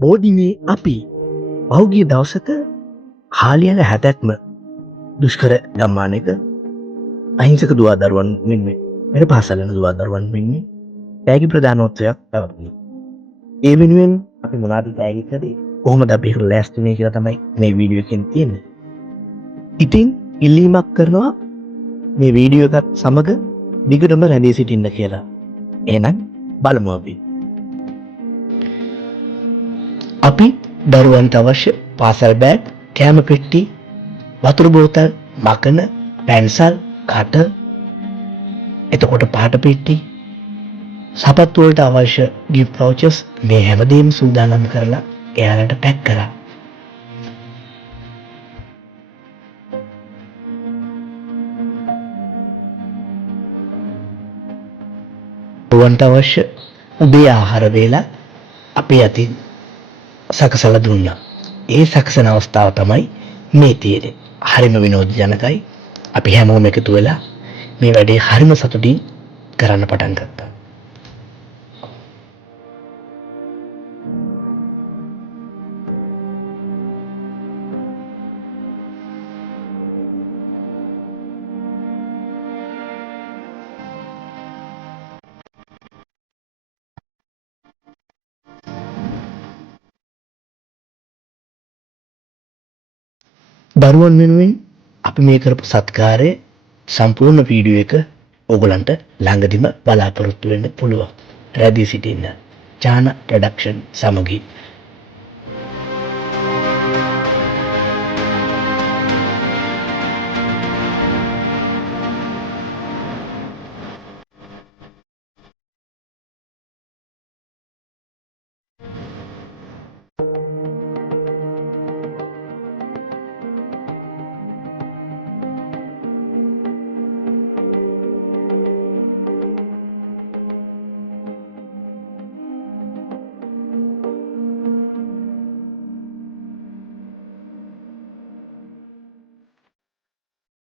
බෝධිමේ අපි පහුගිය දවසක හාලියන 70ක්ම දුෂ්කර ගම්මානයක අහිංසක දුවදරුවන් වෙනුවෙන් පෙර පාසල් යන දුවදරුවන් වෙනුවෙන් තෑගි ප්‍රදානෝත්සවයක් පැවැත්වුණා. ඒ වෙනුවෙන් අපි මොනවද තෑගි කරේ? කොහොමද අපි ඒකට ලෑස්ති වෙන්නේ කියලා තමයි මේ වීඩියෝ එකෙන් තියෙන්නේ. ඉතින් ඉල්ලීමක් කරනවා මේ වීඩියෝ එකත් සමග දිගටම රැඳී සිටින්න කියලා. එහෙනම් බලමු අපි. අපි දරුවන්ට අවශ්‍ය පාසල් බෑග්, කෑම පෙට්ටි, වතුර බෝතල්, මකන, පැන්සල්, කට, එතකොට පාට පෙට්ටි, සපත්තු වලට අවශ්‍ය gift vouchers මේ හැමදේම සූදානම් කරලා එයාලට පැක් කරා. දරුවන්ට අවශ්‍ය උදේ ආහාර වේලා අපේ අතින් සකසලා දුන්නා. ඒ සකසන අවස්ථාව තමයි මේ තියෙන්නේ. හරිම විනෝදජනකයි. අපි හැමෝම එකතු වෙලා මේ වැඩේ හරිම සතුටින් කරන්න පටන් ගත්තා. දරුවන් වෙනුවෙන් අපි මේ කරපු සත්කාරයේ සම්පූර්ණ වීඩියෝ එක ඕගලන්ට ළඟදිම බලාපොරොත්තු වෙන්න පුළුවන්. රැඳී සිටින්න. චාන ප්‍රොඩක්ෂන් සමගින්